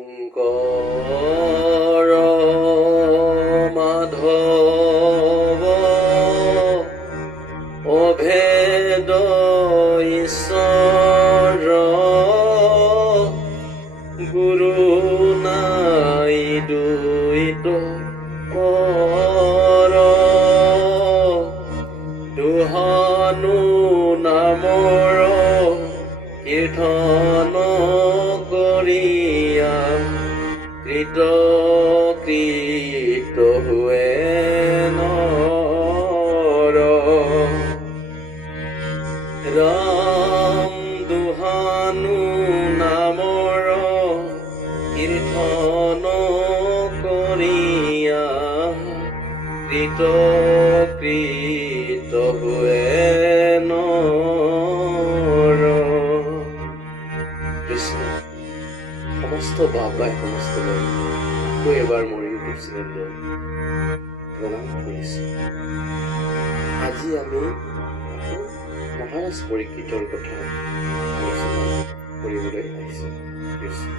শংকৰ মাধৱ অভেদ ঈশ্বৰ গুৰু নাই দুইত পৰ দুহানু নামৰ কীৰ্তন কৰিয়া কৃত হুৱে নৰ ৰাম দুহানু নামৰ কীৰ্তন কৰিয়া কৃত হুৱে নৰ কৃষ্ণ সমস্ত বাবাই সমস্ত লৈ আকৌ এবাৰ মোৰ ইউটিউব চেনেললৈ প্ৰণাম কৰিছোঁ। আজি আমি মহাৰাজ পৰীক্ষিতৰ কথা আলোচনা কৰিবলৈ আহিছোঁ। কৃষ্ণ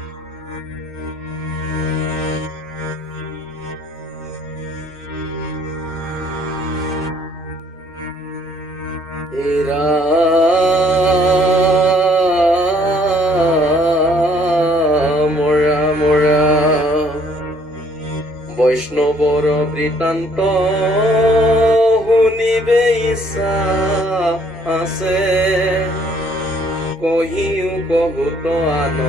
বৈষ্ণৱৰ বৃত্তান্ত শুনিবে ইচ্ছা আছে, কহিও বহুত আন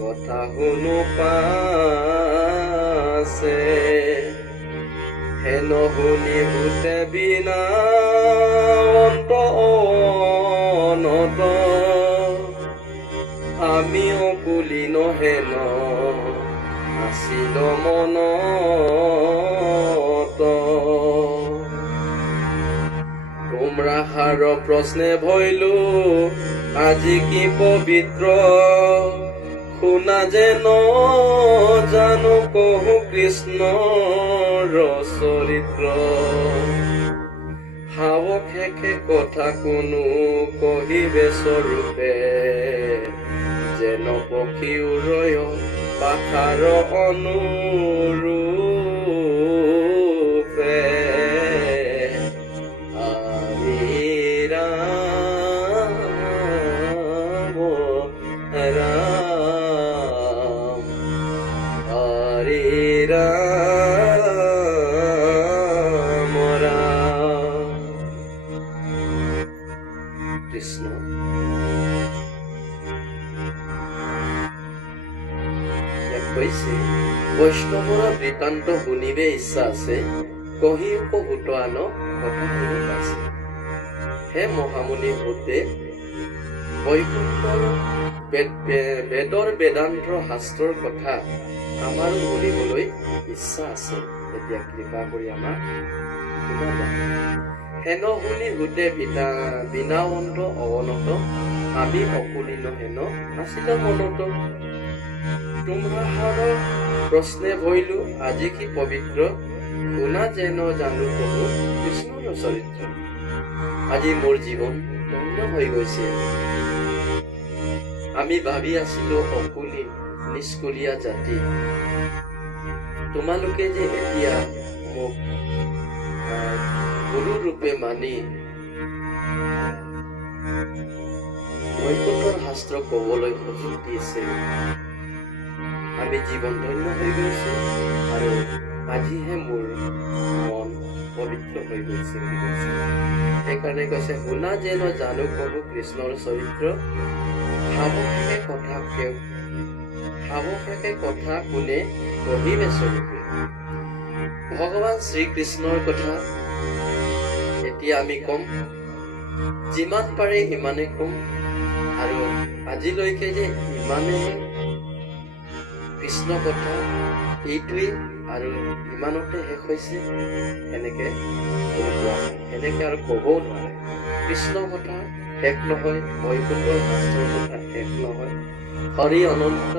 কথা শুনো পাছে, হেন শুনি ভূতে বিনা অন্ত অনত, আমি অকুলি নহেন আছিল মনত। তোমৰাহাৰ প্ৰশ্নে ভয়লো আজি কি পবিত্ৰ, শুনা যে ন জানো কহু কৃষ্ণৰ চৰিত্ৰ। হাৱক শেষে কথা কোনো কহিবে স্বৰূপে, যেন পক্ষী উৰয় পাখাৰ অনুৰূপে। হৰি ৰাম ৰাম হৰি ৰাম ৰাম। কৃষ্ণ কৈছে বৈষ্ণৱৰ বৃত্তান্ত শুনিবে ইচ্ছা আছে, কহিও বহুত আন কথা শুনো পাছে। হে মহামুনি ভূতে, বৈকুণ্ঠৰ বেদৰ বেদান্ত শাস্ত্ৰৰ কথা আমাৰো শুনিবলৈ ইচ্ছা আছে, এতিয়া কৃপা কৰি আমাক শুনাবা। হেন শুনি ভূতে বিনা অন্ত অৱনত, আমি অকুলি নহেন নাছিল মনত। তোমাহাৰ প্ৰশ্নে ভয়লো আজি কি পবিত্ৰ, শুনা যেন জানো কহু কৃষ্ণৰ চৰিত্ৰ। আজি মোৰ জীৱন ধন্য হৈ গৈছে, আমি ভাবি আছিলো অকুলি নিষ্কুলীয়া জাতি। তোমালোকে যে এতিয়া মোক গুৰু ৰূপে মানি বৈকুণ্ঠৰ শাস্ত্ৰ কবলৈ সুযোগ দিছে, আমি জীৱন ধন্য হৈ গৈছো আৰু আজিহে মোৰ মন পবিত্ৰ হৈ গৈছে বুলি কৈছে। সেইকাৰণে কৈছে শুনা যেন জানো কহু কৃষ্ণৰ চৰিত্ৰ, সাৱকে কথা কোনে কহিবে স্বৰূপে। ভগৱান শ্ৰীকৃষ্ণৰ কথা এতিয়া আমি কম, যিমান পাৰে ইমানে কম। আৰু আজিলৈকে যে ইমানে কৃষ্ণ কথা এইটোৱেই আৰু ইমানতে শেষ হৈছে, এনেকে আৰু ক'বও নোৱাৰে। কৃষ্ণ কথা শেষ নহয়, বৈকুণ্ঠৰ শাস্ত্ৰৰ কথা শেষ নহয়, হৰি অনন্ত,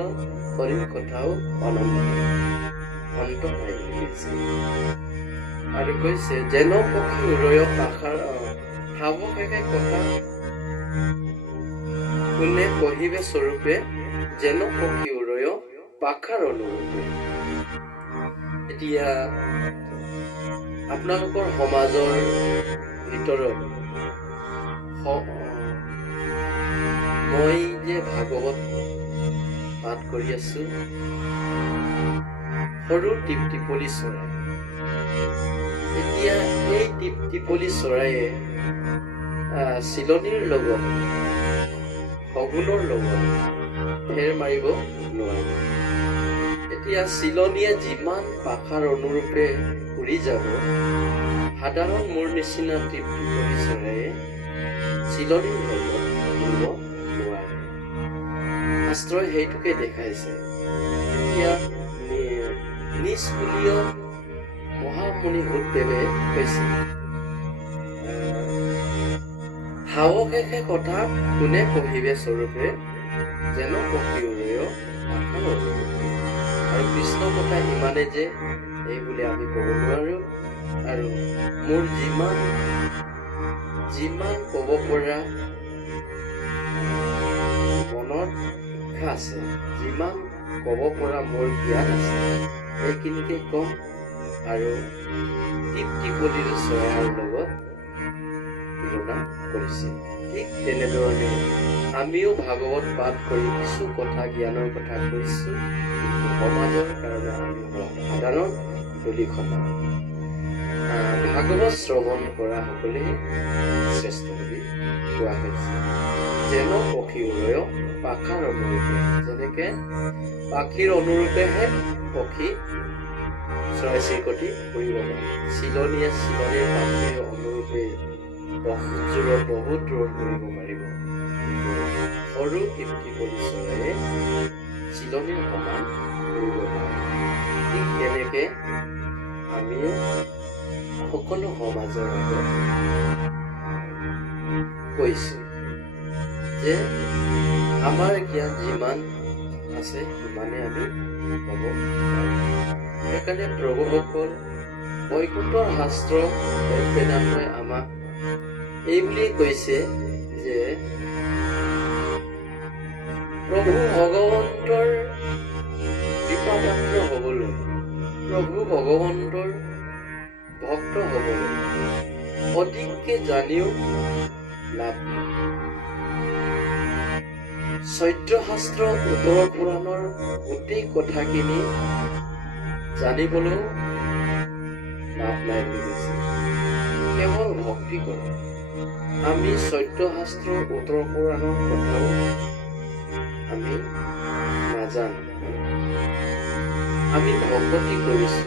হৰিৰ কথাও অনন্ত, অন্ত নাই বুলি কৈছে। আৰু কৈছে যেন পক্ষী উৰয় পাখাৰ সাৱকে কথা কোনে কহিবে স্বৰূপে, যেন পক্ষী উৰয় পাখাৰ অনুৰূপে। এতিয়া আপোনালোকৰ সমাজৰ ভিতৰত মই যে ভাগৱত পাঠ কৰি আছো, সৰু টিপটিপলি চৰাই। এতিয়া এই টিপটিপলি চৰাইয়ে চিলনীৰ লগত, শগুনৰ লগত ফেৰ মাৰিব নোৱাৰে। এতিয়া চিলনীয়ে যিমান পাখাৰ অনুৰূপে উৰি যাব, সাধাৰণ মোৰ নিচিনা টিপটিপলি চৰাইয়ে চিলনীৰ লগত উৰিব নোৱাৰে। শাস্ত্ৰই সেইটোকে দেখাইছে। এতিয়া নিষ্কুলীয় মহামুনি সুতদেৱে কৈছে, হাৱশেষে কথা কোনে কহিবে স্বৰূপে, যেন পক্ষী উৰয় পাখাৰ অনুৰূপে। আৰু কৃষ্ণ কথা ইমানে যে এই বুলি আমি ক'ব নোৱাৰো। আৰু মোৰ যিমান ক'ব পৰা মনত শিক্ষা আছে, যিমান ক'ব পৰা মোৰ জ্ঞান আছে, এইখিনিকে ক'ম। আৰু টিপটিপলিৰ চৰাইৰ লগত তুলনা কৰিছে। ঠিক তেনেধৰণে আমিও ভাগৱত পাঠ কৰি কিছু কথা, জ্ঞানৰ কথা কৈছো, কিন্তু সমাজৰ কাৰণে আমি সাধাৰণ দলিখনা। ভাগৱত শ্ৰৱণ কৰা সকলে শ্ৰেষ্ঠ বুলি কোৱা হৈছে। যেন পক্ষী উৰয় পাখাৰ অনুৰূপে। যেনেকে পাখিৰ অনুৰূপেহে পক্ষী চৰাই চিৰিকটি উৰিব পাৰে। চিলনীয়ে চিলনীৰ পাখিৰ অনুৰূপে বহুত দূৰত উৰিব পাৰিব। সৰু টিপটিপলি চৰাইয়ে চিলনীৰ সমান উৰিব পাৰে। ঠিক তেনেকে আমিও সকলো সমাজৰ আগত কৈছো যে আমাৰ জ্ঞান যিমান আছে সিমানে আমি ক'ব পাৰোঁ। সেইকাৰণে প্ৰভুসকল বৈকুণ্ঠৰ শাস্ত্ৰ বেদান্তই আমাক এই বুলি কৈছে যে প্ৰভু ভগৱন্তৰ কৃপাপাত্ৰ হ'বলৈ, প্ৰভু ভগৱন্তৰ ভক্ত হ'বলৈ অধিককে জানিও লাভ নাই। চৈত্ৰ শাস্ত্ৰ, উত্তৰ পুৰাণৰ গোটেই কথাখিনি জানিবলৈও লাভ নাই বুলি কৈছে। কেৱল ভক্তি কৰক। আমি চৈত্ৰ শাস্ত্ৰ, উত্তৰ পুৰাণৰ কথাও আমি নাজানো। আমি ভকতি কৰিছো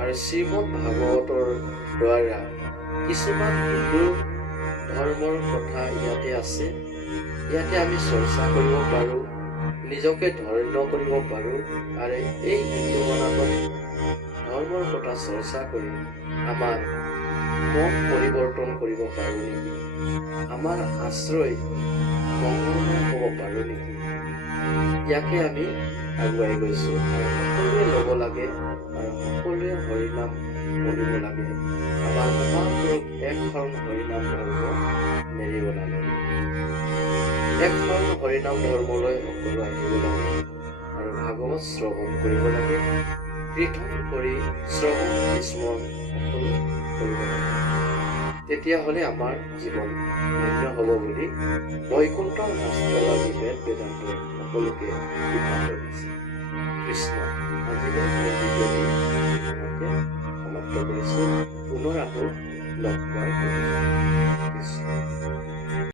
আৰু শ্ৰীমদ ভাগৱতৰ দ্বাৰা কিছুমান হিন্দু ধৰ্মৰ কথা ইয়াতে আছে। ইয়াতে আমি চৰ্চা কৰিব পাৰোঁ, নিজকে ধন্য কৰিব পাৰোঁ। আৰু এই হিন্দু সনাতন ধৰ্মৰ কথা চৰ্চা কৰি আমাৰ মন পৰিৱৰ্তন কৰিব পাৰোঁ নেকি? আমাৰ আশ্ৰয় মংগলময় হ'ব পাৰোঁ নেকি? ইয়াকে আমি আগুৱাই গৈছোঁ। সকলোৱে ল'ব লাগে আৰু সকলোৱে হৰিনাম পঢ়িব লাগে। আমাৰ মহাপুৰুষ একশৰণ হৰিনাম ধৰ্ম নেৰিব নালাগে। একশৰণ হৰিনাম ধৰ্মলৈ সকলো আহিব লাগে আৰু ভাগৱত শ্ৰৱণ কৰিব লাগে। কীৰ্তন কৰি শ্ৰৱণ স্মৰণ সকলো কৰিব লাগে। তেতিয়াহ'লে আমাৰ জীৱন ধন্য হ'ব বুলি বৈকুণ্ঠৰ শাস্ত্ৰবাদী বেদ বেদান্তই সকলোকে সিদ্ধান্ত দিছে। কৃষ্ণ আজিলৈ সমাপ্ত কৰিছোঁ। পুনৰ আকৌ লগ পোৱাৰ